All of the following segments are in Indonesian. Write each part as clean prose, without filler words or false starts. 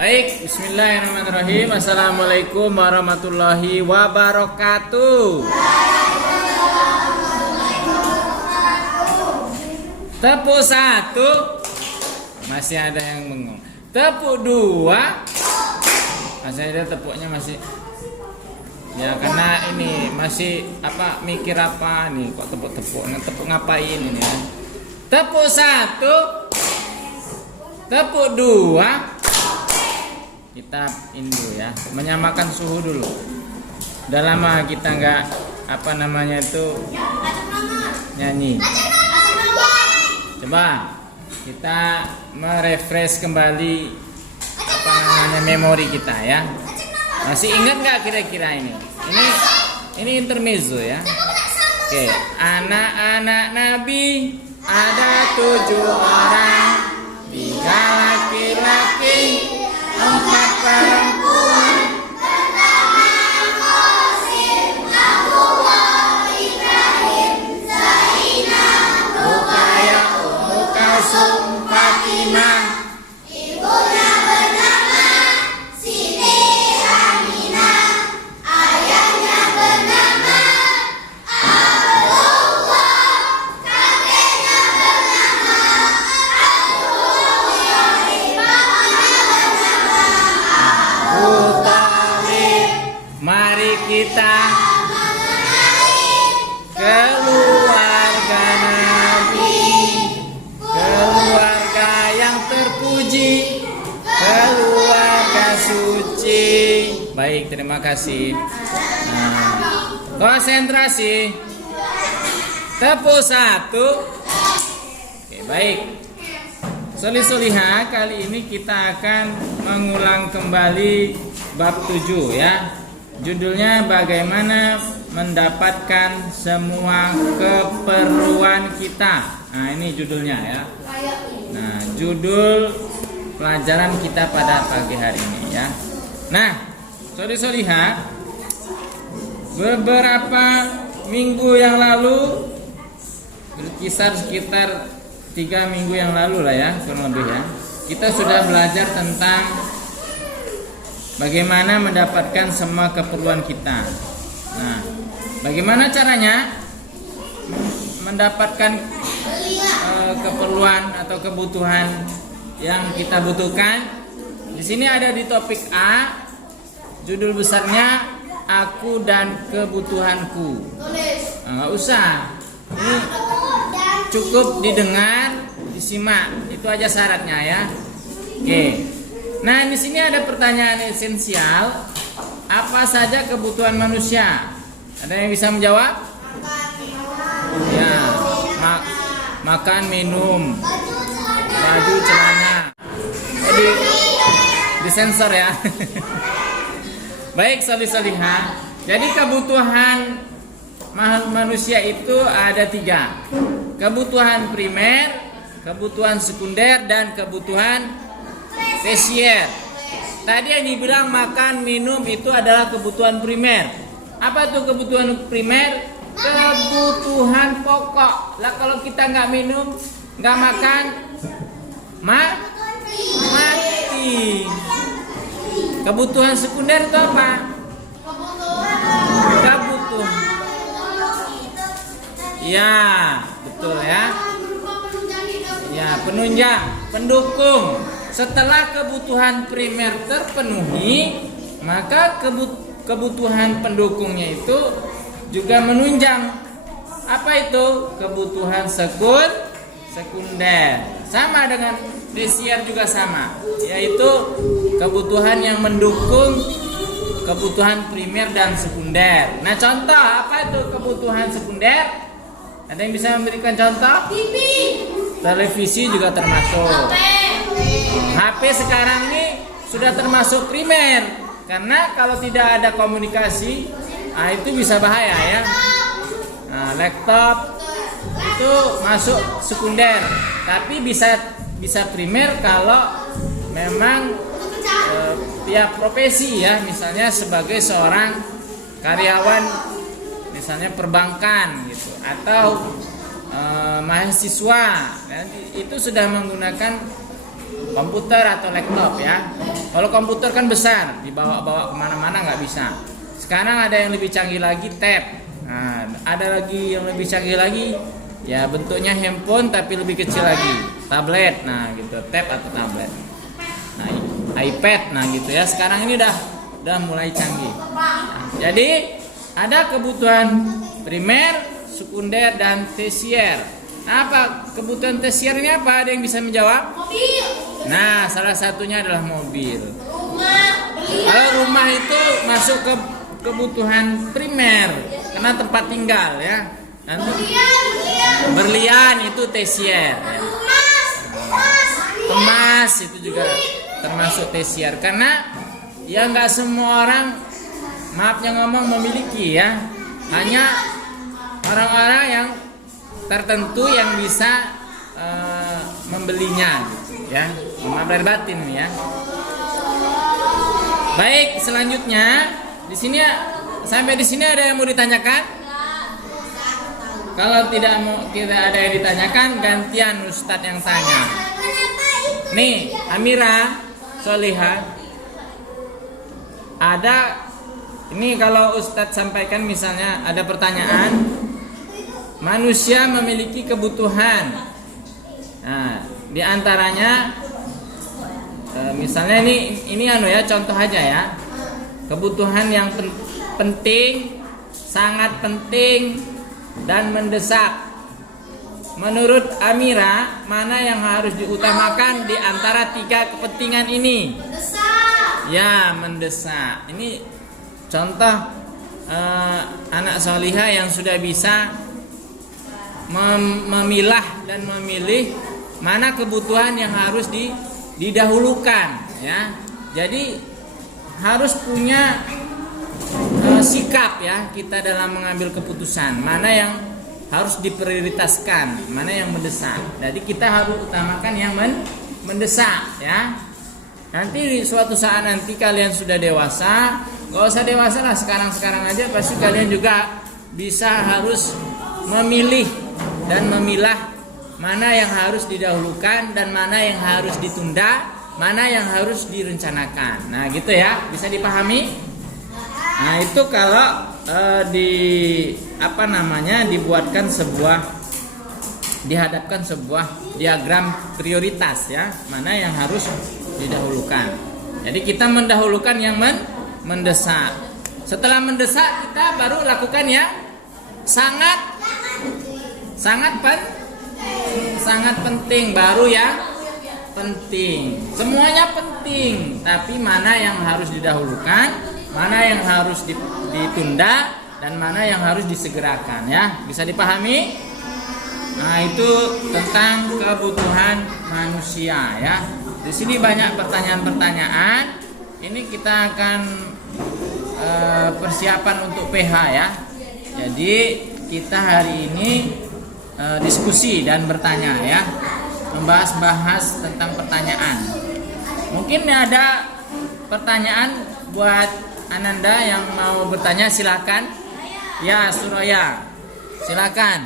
Baik, bismillahirrahmanirrahim. Assalamualaikum warahmatullahi wabarakatuh. Tepuk satu, masih ada yang bengong. Tepuk dua, masih ada tepuknya masih. Ya karena ini masih mikir apa nih kok tepuk-tepuk, tepuk ngapain ini ya? Tepuk satu, tepuk dua. Kita ini dulu ya, menyamakan suhu dulu. Udah lama kita nggak nyanyi. Coba kita merefresh kembali memori kita ya. Masih ingat nggak kira-kira ini? Ini intermezzo ya. Oke, anak-anak Nabi ada 7 orang, 3 laki-laki, 4 perempuan. Pertama Qasim, Abdullah, Ibrahim, Zainab, Ruqayyah, Ummu Kalsum, Fatimah. ibunya bernama Siti Aminah, ayahnya bernama Abdullah, kakeknya bernama Abdullah, mamanya bernama Abu Thalib. Mari kita keluarga Nabi, keluarga yang terpuji, keluarga suci. Baik, terima kasih. Konsentrasi. Tepuk satu. Oke, baik. Solih-solihah, kali ini kita akan mengulang kembali bab 7 ya. Judulnya bagaimana mendapatkan semua keperluan kita. Nah, ini judulnya ya. Nah, judul pelajaran kita pada pagi hari ini ya. Nah, solih-solihah, beberapa minggu yang lalu, berkisar sekitar 3 minggu yang lalu lah ya, kurang lebih ya, kita sudah belajar tentang bagaimana mendapatkan semua keperluan kita. Nah, bagaimana caranya mendapatkan keperluan atau kebutuhan yang kita butuhkan? Di sini ada di topik A, judul besarnya Aku dan Kebutuhanku. Nah, nggak usah, ini cukup didengar, disimak, itu aja syaratnya ya. Oke. Nah, di sini ada pertanyaan esensial. Apa saja kebutuhan manusia? Ada yang bisa menjawab? Ya, makan, minum, baju, celana. Disensor ya. Baik, solih-solihah. Jadi kebutuhan manusia itu ada 3. Kebutuhan primer, kebutuhan sekunder, dan kebutuhan tersier. Tadi yang dibilang makan, minum itu adalah kebutuhan primer. Apa tuh kebutuhan primer? Kebutuhan pokok. Lah kalau kita nggak minum, nggak makan, mati. Kebutuhan sekunder itu apa? Kebutuhan. Ya, betul ya. Ya, penunjang, pendukung. Setelah kebutuhan primer terpenuhi, maka kebutuhan pendukungnya itu juga menunjang. Apa itu? Kebutuhan sekunder. Sama dengan tersier juga sama, yaitu kebutuhan yang mendukung kebutuhan primer dan sekunder. Nah, contoh apa itu kebutuhan sekunder? Ada yang bisa memberikan contoh? TV, Televisi juga termasuk. HP sekarang ini sudah termasuk primer, karena kalau tidak ada komunikasi, itu bisa bahaya ya. Nah, laptop itu masuk sekunder, tapi bisa primer kalau memang tiap profesi ya, misalnya sebagai seorang karyawan, misalnya perbankan gitu, atau mahasiswa, itu sudah menggunakan komputer atau laptop ya. Kalau komputer kan besar, dibawa-bawa kemana-mana nggak bisa. Sekarang ada yang lebih canggih lagi, tab. Nah, ada lagi yang lebih canggih lagi, ya bentuknya handphone tapi lebih kecil lagi, tablet. Nah gitu, tab atau tablet. Nah, iPad, nah gitu ya. Sekarang ini udah mulai canggih. Nah, jadi ada kebutuhan primer, sekunder, dan tersier. Apa kebutuhan tersier ini apa? Ada yang bisa menjawab? Mobil. Nah, salah satunya adalah mobil. Rumah. Kalau rumah itu masuk ke kebutuhan primer karena tempat tinggal ya. Nanti berlian itu tersier. Ya. Emas itu juga termasuk tersier karena ya nggak semua orang, maafnya ngomong, memiliki ya. Hanya orang-orang yang tertentu yang bisa membelinya gitu, ya. Maaf lahir batin ya. Baik, selanjutnya di sini sampai di sini ada yang mau ditanyakan? Kalau tidak ada yang ditanyakan, gantian Ustadz yang tanya. Nih, Amira, Solihah, ada ini kalau Ustadz sampaikan misalnya ada pertanyaan, manusia memiliki kebutuhan. Nah, di antaranya misalnya ini ya contoh aja ya. Kebutuhan yang penting, sangat penting dan mendesak. Menurut Amira, mana yang harus diutamakan di antara tiga kepentingan ini? Mendesak. Ya, mendesak. Ini contoh anak solihah yang sudah bisa memilah dan memilih mana kebutuhan yang harus didahulukan ya. Jadi harus punya sikap ya kita dalam mengambil keputusan, mana yang harus diprioritaskan, mana yang mendesak. Jadi kita harus utamakan yang mendesak ya. Nanti di suatu saat nanti kalian sudah dewasa, gak usah dewasa lah, sekarang aja pasti kalian juga bisa harus memilih dan memilah mana yang harus didahulukan dan mana yang harus ditunda, mana yang harus direncanakan. Nah gitu ya, bisa dipahami? Nah itu kalau dihadapkan sebuah diagram prioritas ya, mana yang harus didahulukan. Jadi kita mendahulukan yang mendesak. Setelah mendesak kita baru lakukan yang sangat penting, baru yang penting. Semuanya penting, tapi mana yang harus didahulukan, mana yang harus ditunda, dan mana yang harus disegerakan ya. Bisa dipahami? Nah, itu tentang kebutuhan manusia ya. Di sini banyak pertanyaan-pertanyaan. Ini kita akan persiapan untuk PH ya. Jadi kita hari ini diskusi dan bertanya ya, membahas tentang pertanyaan. Mungkin ada pertanyaan buat Ananda yang mau bertanya, silakan. Ya, Suraya, silakan.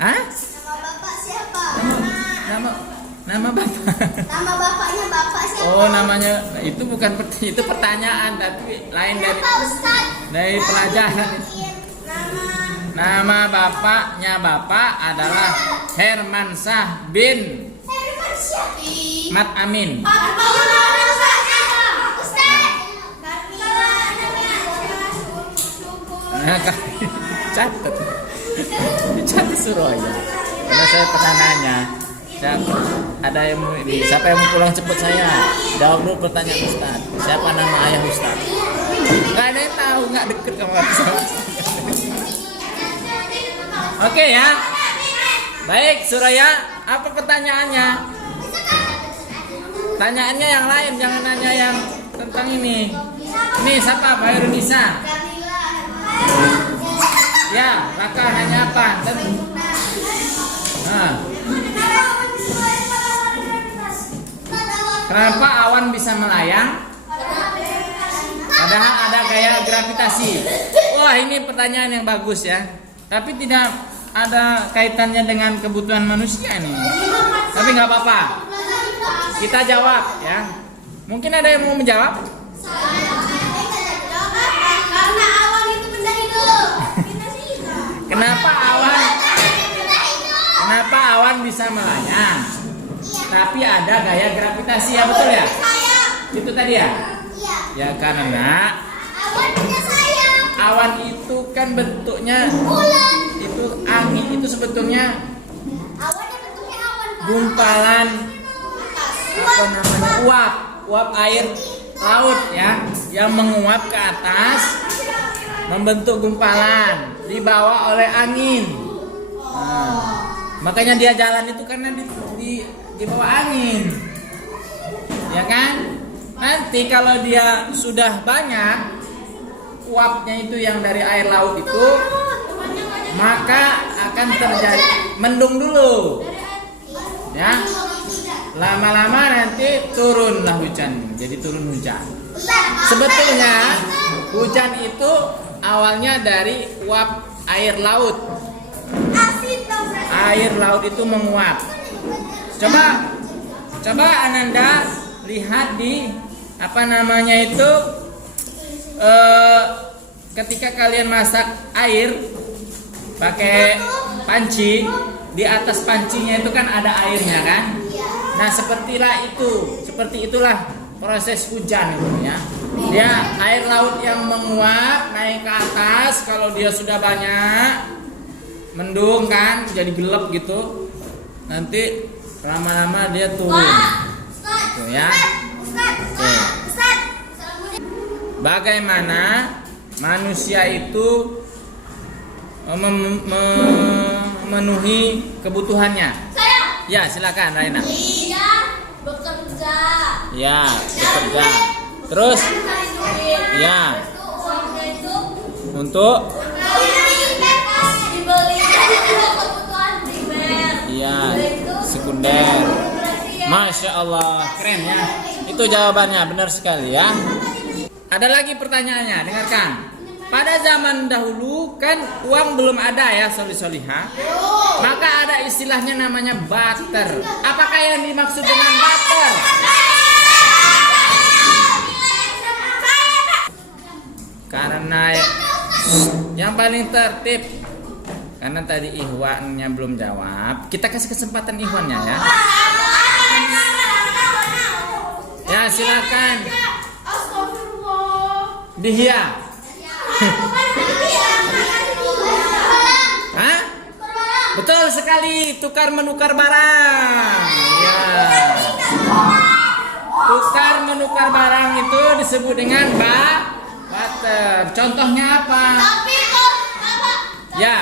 Hah? Nama bapak siapa? Nama bapak. Nama bapaknya bapak siapa? Oh, namanya itu bukan itu pertanyaan, tapi lain dari pelajaran. Nama bapaknya bapak adalah Hermansyah bin Mat Amin. Catat. Dicatat suruh aja. Karena saya pernah nanya, ada yang mau ini, siapa yang mau pulang cepat saya? Jawab dulu pertanyaan Ustaz. Siapa nama ayah Ustaz? Gak ada yang tahu, gak deket sama Ustaz. Oke ya. Baik, Suraya, apa pertanyaannya? Tanyaannya yang lain, jangan nanya yang tentang ini. Ini siapa? Bayrunisa. Ya, Raka nanya apa? Nah. Kenapa awan bisa melayang? Padahal ada gaya gravitasi. Wah, ini pertanyaan yang bagus ya. Tapi tidak ada kaitannya dengan kebutuhan manusia nih. Tapi nggak apa-apa. kita jawab ya. Mungkin ada yang mau menjawab? Karena awan itu benda hidup. Kenapa awan bisa melayang? Tapi ada gaya gravitasi ya, betul ya? Itu tadi ya? Iya. Ya karena Awan punya sayap. awan itu kan bentuknya Bulan. itu angin itu sebetulnya Awannya bentuknya awan. Pak. gumpalan apa namanya uap air laut ya yang menguap ke atas membentuk gumpalan dibawa oleh angin. Nah, makanya dia jalan itu karena di bawah angin, ya kan? Nanti kalau dia sudah banyak uapnya itu yang dari air laut itu, maka akan terjadi mendung dulu, ya. Lama-lama nanti turunlah hujan, jadi turun hujan. Sebetulnya hujan itu awalnya dari uap air laut. Air laut itu menguap. Coba Ananda lihat di apa namanya itu ketika kalian masak air pakai panci, di atas pancinya itu kan ada airnya kan? Nah, seperti itulah proses hujan itu ya. Dia air laut yang menguap naik ke atas, kalau dia sudah banyak mendung kan, jadi gelap gitu. Nanti lama-lama dia turun. Gitu ya. Oke. Bagaimana manusia itu memenuhi kebutuhannya? Ya, silakan Raina. Iya, bekerja. Ya, bekerja. Terus? Ya. Untuk? Dibeli kebutuhan primer. Iya, sekunder. Masya Allah, keren ya. Itu jawabannya, benar sekali ya. Ada lagi pertanyaannya, dengarkan. Pada zaman dahulu kan uang belum ada ya, solih-solihah. Maka ada istilahnya namanya barter. Apakah yang dimaksud dengan barter? Karena yang paling tertib, karena tadi Ikhwannya belum jawab, kita kasih kesempatan Ikhwannya ya. Ya silakan. Dihia. Hah? Betul sekali, tukar menukar barang. Ya. Tukar menukar barang itu disebut dengan barter. Contohnya apa? Ya.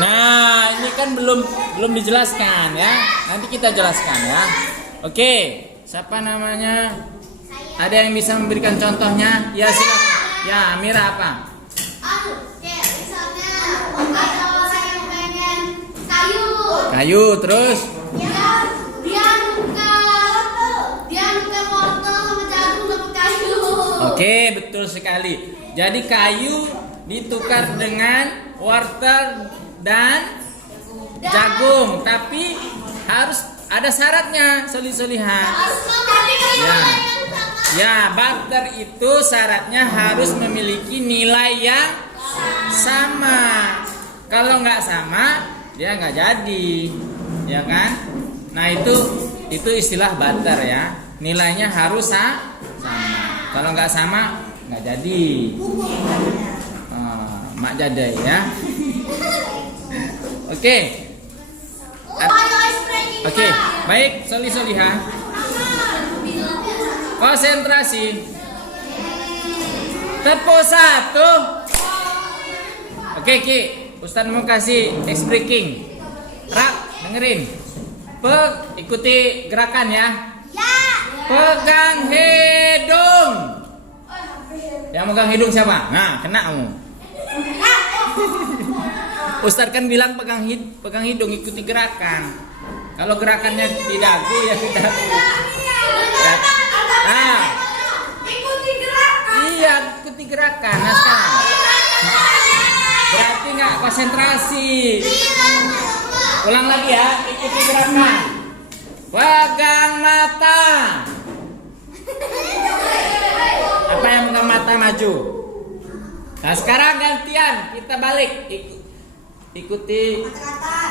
Nah, ini kan belum dijelaskan ya. Nanti kita jelaskan ya. Oke, siapa namanya? Ada yang bisa memberikan contohnya? Ya silakan. Ya, Mira apa? Kayak misalnya ada orang yang pengen kayu. Kayu, terus? Dia nuker wortel sama jagung dapat kayu. Oke, betul sekali. Jadi kayu ditukar dengan wortel dan jagung, tapi harus ada syaratnya, solih-solihah. Ya, barter itu syaratnya harus memiliki nilai yang sama. Kalau nggak sama, dia nggak jadi, ya kan? Nah itu istilah barter ya. Nilainya harus sama. Kalau nggak sama, nggak jadi. Mak jadai ya. Oke, baik, solih-solihah. Konsentrasi. Terpusat tuh. Oke, Ki. Ustaz mau kasih ice breaking. Rak, dengerin. Ikuti gerakan ya. Pegang hidung. Yang megang hidung siapa? Nah, kena kamu. Ustaz kan bilang pegang hidung, ikuti gerakan. Kalau gerakannya di dagu ya di dagu. Nah, Ikuti gerakan. iya, ikuti gerakan. Nah, sekarang berarti nggak konsentrasi. Ulang lagi ya, ikuti gerakan. Pegang mata. Apa yang pegang mata maju. Nah sekarang gantian, kita balik. Ikuti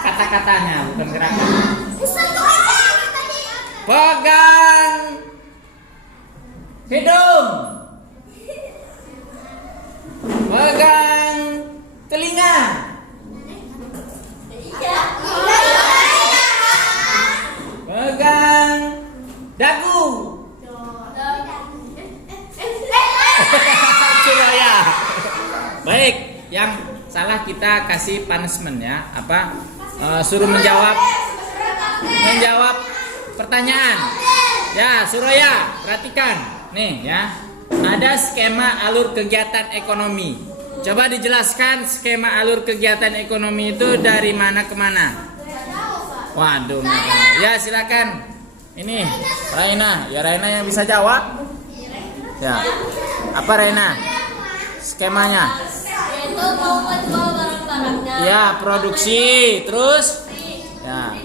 kata-katanya, bukan gerakan. Pegang hidung. Pegang telinga. Pegang dagu. Suraya. Baik, yang salah kita kasih punishment ya. Apa? Suruh menjawab pertanyaan. Ya, Suraya, perhatikan. Nih ya. Ada skema alur kegiatan ekonomi. Coba dijelaskan skema alur kegiatan ekonomi itu dari mana ke mana? Waduh, ya silakan. Ini Raina, ya Raina yang bisa jawab. Ya, apa Raina? Skemanya? Itu mau menjual barang-barangnya. Ya, produksi, terus? Ya,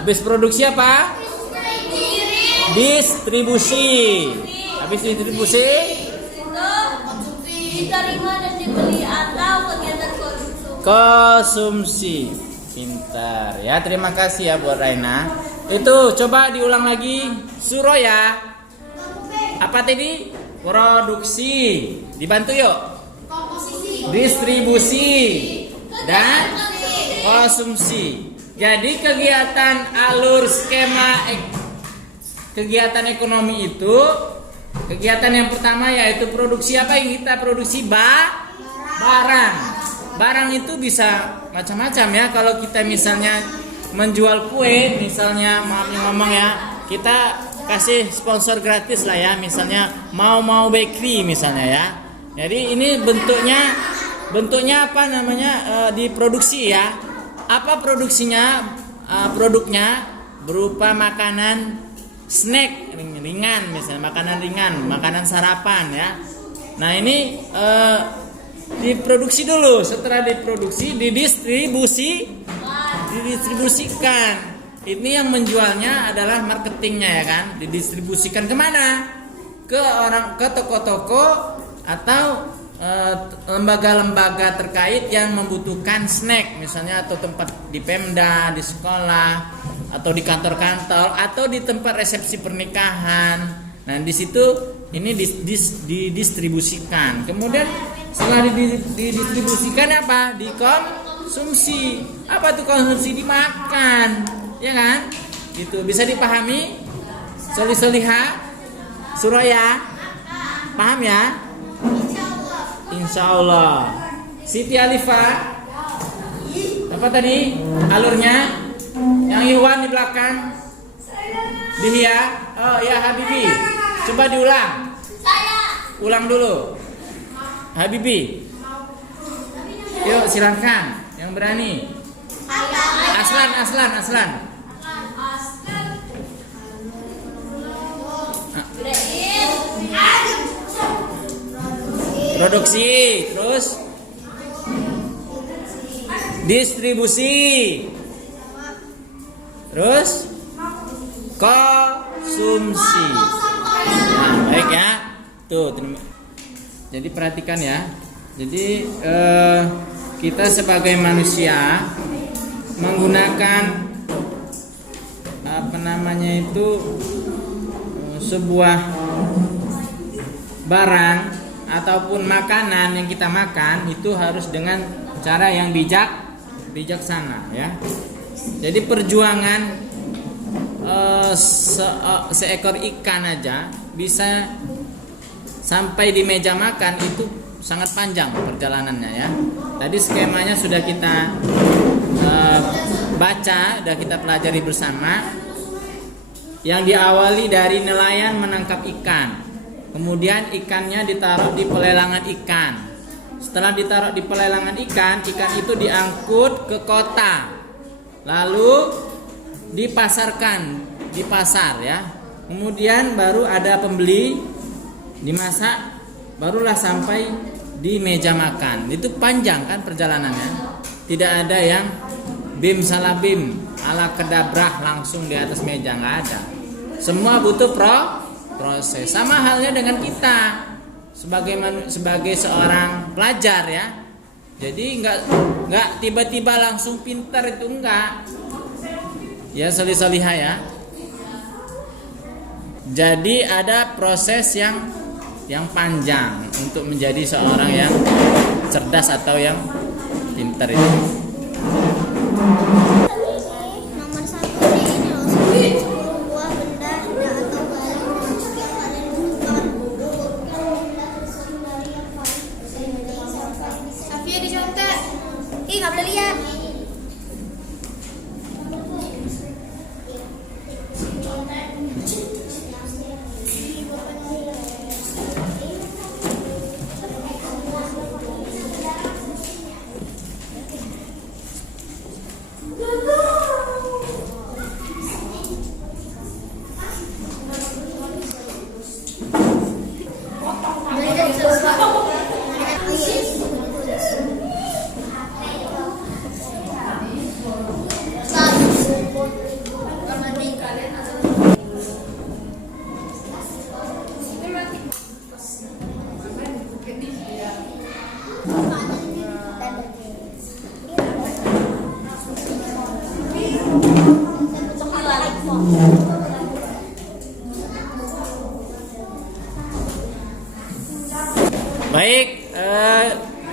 habis produksi apa? Distribusi. Habis distribusi? Diterima dan dibeli atau kegiatan Konsumsi. Pintar ya, terima kasih ya buat Raina. Itu coba diulang lagi. Suraya. Apa tadi? Produksi. Dibantu yuk. Distribusi dan konsumsi. Jadi kegiatan alur skema kegiatan ekonomi itu, kegiatan yang pertama yaitu produksi. Apa yang kita produksi? Barang. Barang itu bisa macam-macam ya. Kalau kita misalnya menjual kue, misalnya maaf ngomong ya, kita kasih sponsor gratis lah ya. Misalnya mau bakery misalnya ya. Jadi ini bentuknya apa namanya, diproduksi ya. Apa produksinya? Produknya berupa makanan snack ringan, misalnya makanan ringan, makanan sarapan ya. Nah ini diproduksi dulu. Setelah diproduksi, didistribusikan. Ini yang menjualnya adalah marketingnya ya kan. Didistribusikan kemana? Ke toko-toko atau lembaga-lembaga terkait yang membutuhkan snack, misalnya atau tempat di Pemda, di sekolah, atau di kantor-kantor, atau di tempat resepsi pernikahan. Nah di situ ini didistribusikan. Kemudian setelah didistribusikan apa? Dikonsumsi. Apa tuh konsumsi? Dimakan, ya kan? Gitu. Bisa dipahami? Soliha, Suraya, paham ya? Insya Allah. Siti Alifa, apa tadi alurnya? Yang Iwan di belakang. Dihia. Oh ya Habibi. Coba diulang. Ulang dulu. Habibi. Yuk silakan. Yang berani. Aslan. Produksi, terus distribusi, terus konsumsi. Nah, baik ya. Tuh, jadi perhatikan ya. Jadi kita sebagai manusia menggunakan apa namanya itu sebuah barang ataupun makanan yang kita makan itu harus dengan cara yang bijaksana ya. Jadi perjuangan seekor ikan aja bisa sampai di meja makan itu sangat panjang perjalanannya ya. Tadi skemanya sudah kita baca, sudah kita pelajari bersama. Yang diawali dari nelayan menangkap ikan. Kemudian ikannya ditaruh di pelelangan ikan. Setelah ditaruh di pelelangan ikan itu diangkut ke kota. Lalu dipasarkan di pasar ya. Kemudian baru ada pembeli, dimasak, barulah sampai di meja makan. Itu panjang kan perjalanannya. Tidak ada yang bim salah bim, ala kedabrah langsung di atas meja, nggak ada. Semua butuh proses. Sama halnya dengan kita sebagai seorang pelajar ya. Jadi nggak tiba-tiba langsung pintar itu enggak. Ya solih-solihah ya. Jadi ada proses yang panjang untuk menjadi seorang yang cerdas atau yang pintar itu. Nomor 1 ini loh, 10 buah benda atau barang yang kalian butuhkan. Safia dicontek. Ih, nggak boleh lihat. Baik,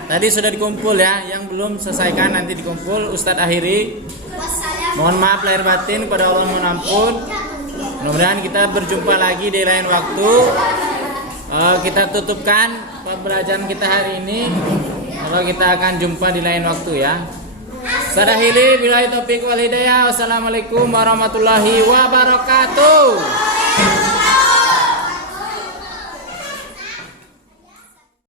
tadi sudah dikumpul ya. Yang belum selesaikan nanti dikumpul. Ustadz akhiri. Mohon maaf lahir batin kepada Allah, mohon ampun. Mudah-mudahan kita berjumpa lagi di lain waktu. Kita tutupkan pembelajaran kita hari ini. Kalau kita akan jumpa di lain waktu ya. Ustadz akhiri, billahi taufiq wal hidayah. Wassalamualaikum warahmatullahi wabarakatuh.